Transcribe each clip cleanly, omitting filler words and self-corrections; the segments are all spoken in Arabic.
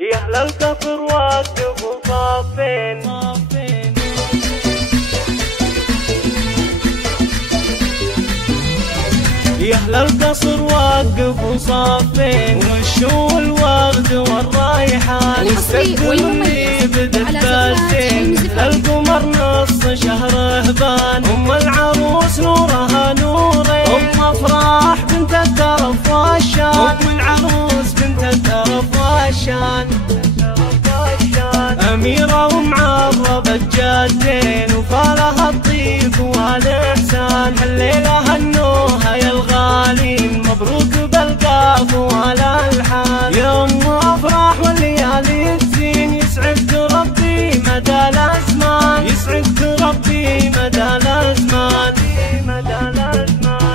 يا أهل القصر وقفوا صافين، يا أهل القصر وقفوا صافين، ومشوا الورد والريحان، واستقبلوا اللي بدت بالزين. القمر نص شهر هبان، أم العروس نورها نورين، أم أفراح بنت الترف والشان، أم العروس بنت الترف والشان. أميرة ومعربة جادين، وفالها الطيب والإحسان. هالليلة هنوها يا الغالين، مبروك بالقاف والألحان. يا أم أفراح والليالي تزين، يسعدك ربي مدى الأزمان، يسعدك ربي مدى الأزمان.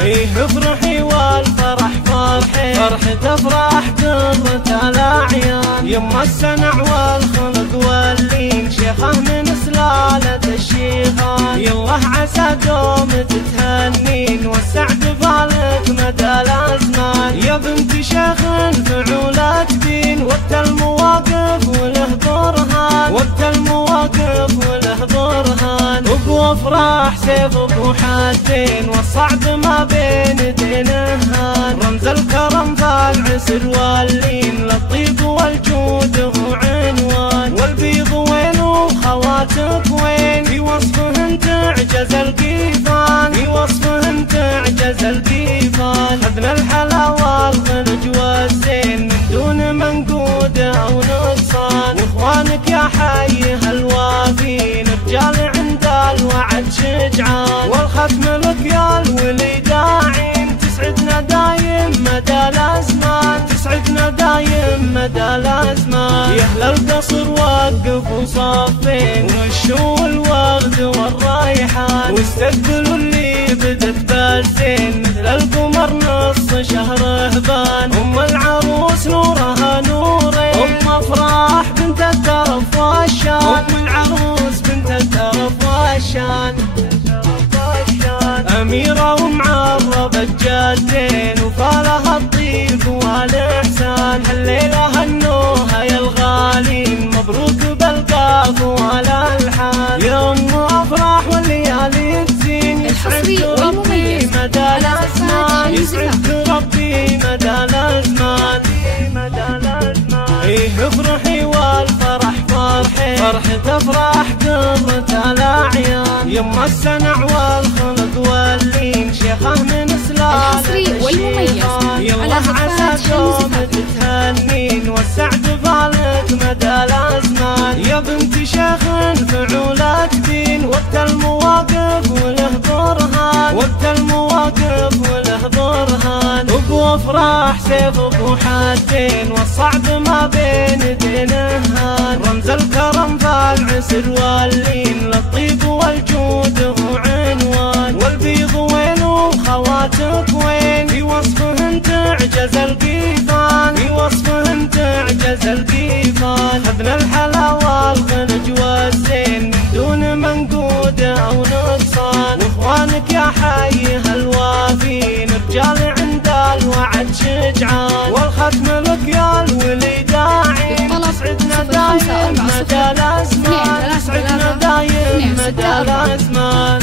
إيه افرحي والفرح فرحي، فرحة افراح درة الأعيان. يما السنع والخلق واللين، شيخة من سلالة الشيخان. يالله عسى دوم تتهنين، والسعد فالك مدى الأزمان. يا بنت شيخ فعولة دين، وقت المواقف وله برهان، وقت المواقف وله برهان. ابو افراح سيف ابو حدين، والصعب ما بين دينهان. رمز الكرم فالعسر واللين، للطيب والجود هو عنوان. والبيض وين وخواتك وين، في وصفهن تعجز القيفان، في وصفهن تعجز القيفان. ابن الحلا والخلج والزين، من دون منقود او نقصان. واخوانك يا حي هالوافين، رجال عند الوعد شجعان. والختم لك يا الولي داعين، تسعدنا دايم مدى الازمان، تسعدنا دايم مدى الازمان. يا اهل القصر وقفوا صافين، ومشوا الورد والريحان، واستقبلوا اللي بدت بالزين. مثل القمر نص شهر هبان، ام العروس نورها نورين، ام افراح بنت الترف والشان، ام العروس بنت الترف والشان. أميرة ومعربة جادين، وفالها الطيب والإحسان. هالليلة هنوها يا الغالين، مبروك بالقاف والألحان. يا أم أفراح والليالي تزين، يسعدك ربي مدى الأزمان، يسعدك ربي مدى الأزمان. إيه افرحي والفرح فرحي، فرحة افراح درة الأعيان. يما السنع والخلق واللين، شيخة من سلالة الشيخان. يالله عسى دوم تتهنين، والسعد فالك مدى الأزمان. يا بنت شيخ فعولة دين، وقت المواقف وله برهان، وقت المواقف وله برهان. ابو افراح سيف ابو حدين، والصعب ما بين دينهان. رمز الكرم فالعسر واللين، للطيب والجود هو عنوان. والبيض وين وخواتك وين، في وصفهن تعجز القيفان، في وصفهن تعجز القيفان. ابن الحلا والخلج والزين، من دون منقود او نقصان. واخوانك يا حي هالوافين، رجال عند الوعد شجعان. والختم لك يا الولي داعين، تسعدنا دايم مدى الازمان، تسعدنا دايم مدى الازمان.